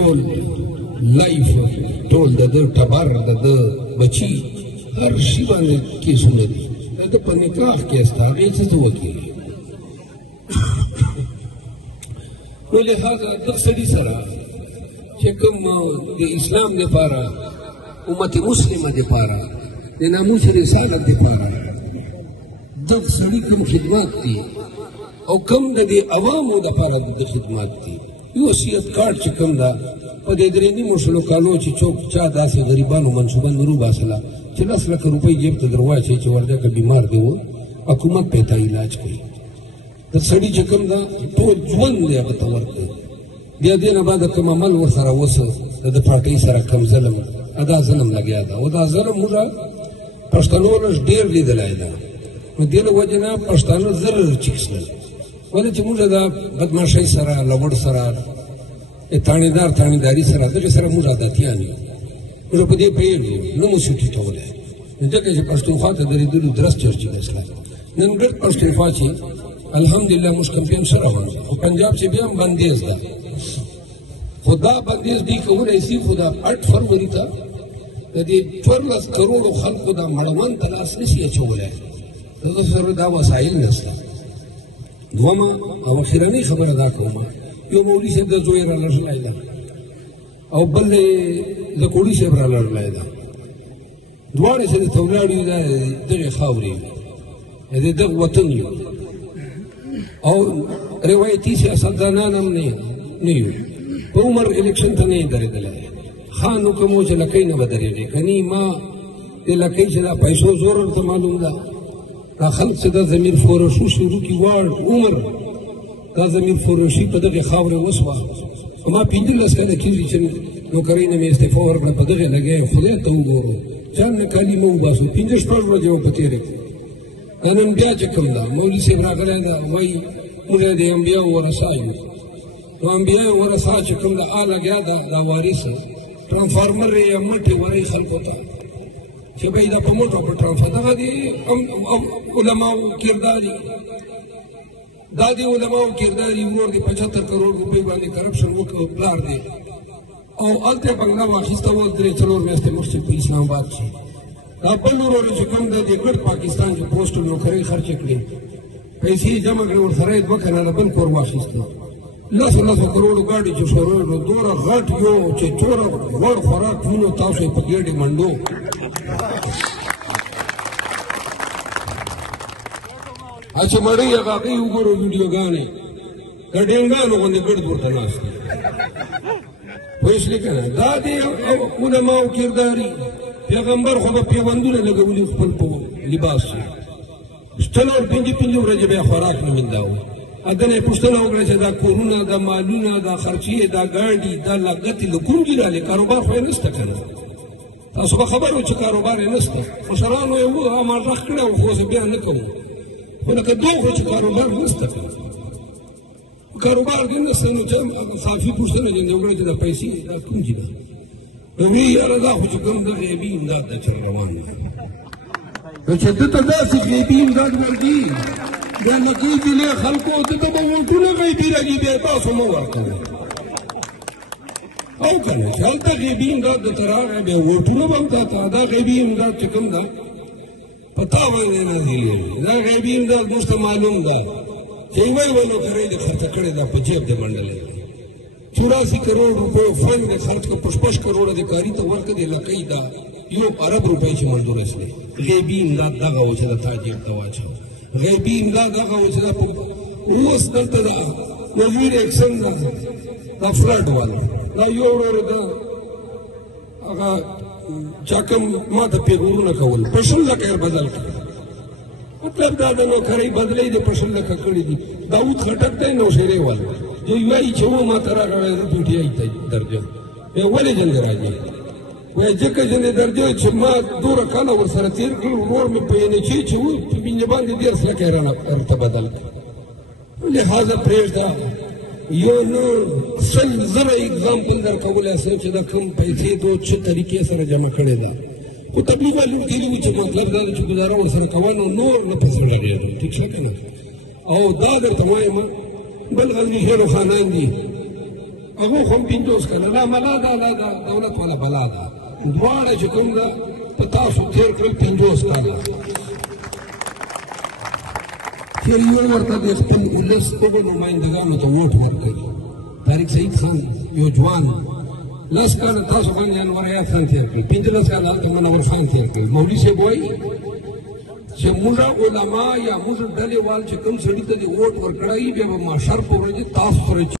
ټول لایف ټول د ده ټبر د ده بچي هر شي باندې کیسونه دي د ده په نکاح کې ستا هغې څه ته وکړي نو لهذا دغه سړي سره چې کوم د اسلام دپاره امت مسلمه دپاره د ناموس رسالت دپاره دغه سړي کوم خدمات دي او کوم د دې عوامو دپاره د خدمات دي یو وصیت کارډ چې کوم ده په دې 3.5 کالو چې څوک چا داسې غریبانو منصوبه نه روباسله چې 10 لکه روپۍ جیب ته در واچوي چې ورځکه بیمار دی و حکومت پې ته علاج کوي د سړي چې کوم ده ټول ژوند دی هغه ته ورکوي بیا دې نه بعد کوم عمل ورسره وسه د پارټۍ سره کوم ظلم دا ظلم لګیا ده او دا ظلم موږ پښتنو لږ ډېر لیدلی ده نو دې له وجې نه پښتانه زر چیکسل ولې چې موږ دا بدماشۍ سره لوړ سره تاڼېدار تاڼېداري سره دغې سره موږ عادتیان یو نو په دې پوهېږو نه مو سو ټیټولی نو ځکه چې پښتونخوا ته درېدلو درست چرچې نسله نن ګرد پښتونخوا چې الحمدلله موږ کمپین سره وړو خو پنجاب چې بیا هم بندیز ده خو دا بندیز دوی کولی شي خو دا 8 فروری ته د دې 14 کروړو خلکو دا مړوند ته لاس نشي اچولی دغه سره دا وسایل نشته دومه او اخرنۍ خبره دا کوم یو مولوي صاحب د زوی را لړلی ده او بل د کوړي صاحب را لړلی ده دواړه چې درته ولاړ یو دا دغې خاورې د دغه وطن یو او روایتي سیاستدانان هم نه یو په عمر الیکشن ته نه یې درېدلی خان حکم و چې لکۍ نه به درېږي کنی ما د لکۍ چې دا پیسو زور ورته معلوم ده دا خلک چې دا ضمیر فروشي شروع کړي واړ عمر دا ضمیر فروشي په دغې خاورې وسوه ما 15 کاله کېږي چې نوکرۍ نه مې استعفا ورکړه په دغې لګیا یم خدای ته وګوره چا نه کالي مه وباسو 15 شپږ ورځې مو په تېرې کړې دا نن بیا چې کوم ده مولوي صاحب راغلی ده وایي موږ د انبیاو ورثه یو نو انبیاو ورثه چې کوم ده لګیا ده دا وارثه ټرانسفارمر یې مټې ورئ خلکو ته چې بھائی دا په موټو په ټرانسفر دغه دي علماو کرداري دا دی علماو کرداري ورور دی 75 کروڑ روپۍ باندې کرپشن وکړ پلار دی او هلته بنګله واخیسته و 3-4 میاشتې مخکې په اسلام آباد کې دا بل ورور چې کوم د دې ګډ پاکستان کې پوسټ نوکرۍ خرچې کړې پیسې جمع کړې ورسره یې 2 کناله بل کور واخیسته 10 کروڑو ګاډي چې شروع نو دومره غټ یو چې څومره غوړ خوراک وینو تاسو یې په ګېډې منډو اچھا مړی هغه هغې وګورو ویډیوګانې د ډینګانو غوندې ګډ ورته ناست دي پوه شولې که نه دا د علماو کرداري پیغمبر خو به پیوندونه لګولي خپل په لباس کې 4-5 ورځې به یې خوراک نه مینداوه دنه یې پوښتنه وکړه چې دا کورونه دا مالونه دا خرچې دا ګاډي دا لګتې له کوم ځای راغلې کاروبار خو یې نشته که نه تاسو به خبر وو چې کاروبار یې نشته مشرانو یې وویل ما غږ کړی و خو زه بیا نه کوم خو لکه دوی خو چې کاروبار نشته کاروبار دې نشته نو چې صافي پوښتنه یې وکړه چې دا پیسې دا کوم ځای ده نو ویې یاره دا خو چې کوم د غیبي امداد دا چل روان دی نو چې ده ته داسې غیبي امداد ورکړي دا لکۍ دلې خلکو ده ته به ووټونه غیبي راځي بیا تاسو مه ورکوئ او که نه چې هلته غیبي امداد درته راغی بیا ووټونه به هم تا ته دا غیبي امداد چې کوم ده په تا باندې نازلېږي دا غیبي امداد موږ ته معلوم ده چې یوه نوکرۍ دې خرڅه کړې ده په جیب دې منډلی 84 کروڑ روپیو فنډ دې خرڅ کړه 5 کروړه دې کاري ته ورکړه دې لکۍ ده 1 ارب روپۍ چې منظوره شوې غیبي امداد دغه و چې د تا جیب ته واچوه غیبي امداد هغه و چې دا اوس دلته ده وزیر اکشن ده دا فلډ والا دا یو ورور ده هغه چا کوم ما ته پیغورونه کول په 100 لکه یې بدل کړه مطلب دا د نوکرۍ بدلۍ دې په 100 لکه کړي دي داود خټک دی نوشیرې والا دوی وایي چې و ما ته راغلی زه پي ټي آی ته درځم بیا ولې جلد راځي وایي ځکه جلد درځم چې ما دوره کاله ورسره تېر کړل ورور مې په انچې چې و په مینې باندې 10 لکه یې راته بدل کړه لهذا پرېږده یو نه 100,000 اګزامپل در کولی شم چې دا کوم پیسې دو څه طریقې سره جمع کړې ده خو تبلیغ والو کلي وي چې مطلب دا ده چې ګزاره ورسره کوه نو نور نه پیسې لګېږي ټیک شه که نه او دا درته وایم بل غزني خیرو خانان دي هغه هم 50 کاله لا ملا دا دولت والا بلا ده دواړه چې کوم ده په تاسو تېر کړل 50 کاله چې یو ورته د خپل ولس دغو نمایندګانو ته ووټ ورکوي طارق سعید خان یو ځوان 10 کاله تاسو باندې انور حیات خان تېر کړي 15 کاله هلته منور خان تېر کړي مولوي صاحب وایي چې موږ علما یا موږ ډلې وال چې کوم سړي ته دې ووټ ورکړی بیا به محشر په ورځ تاسو سره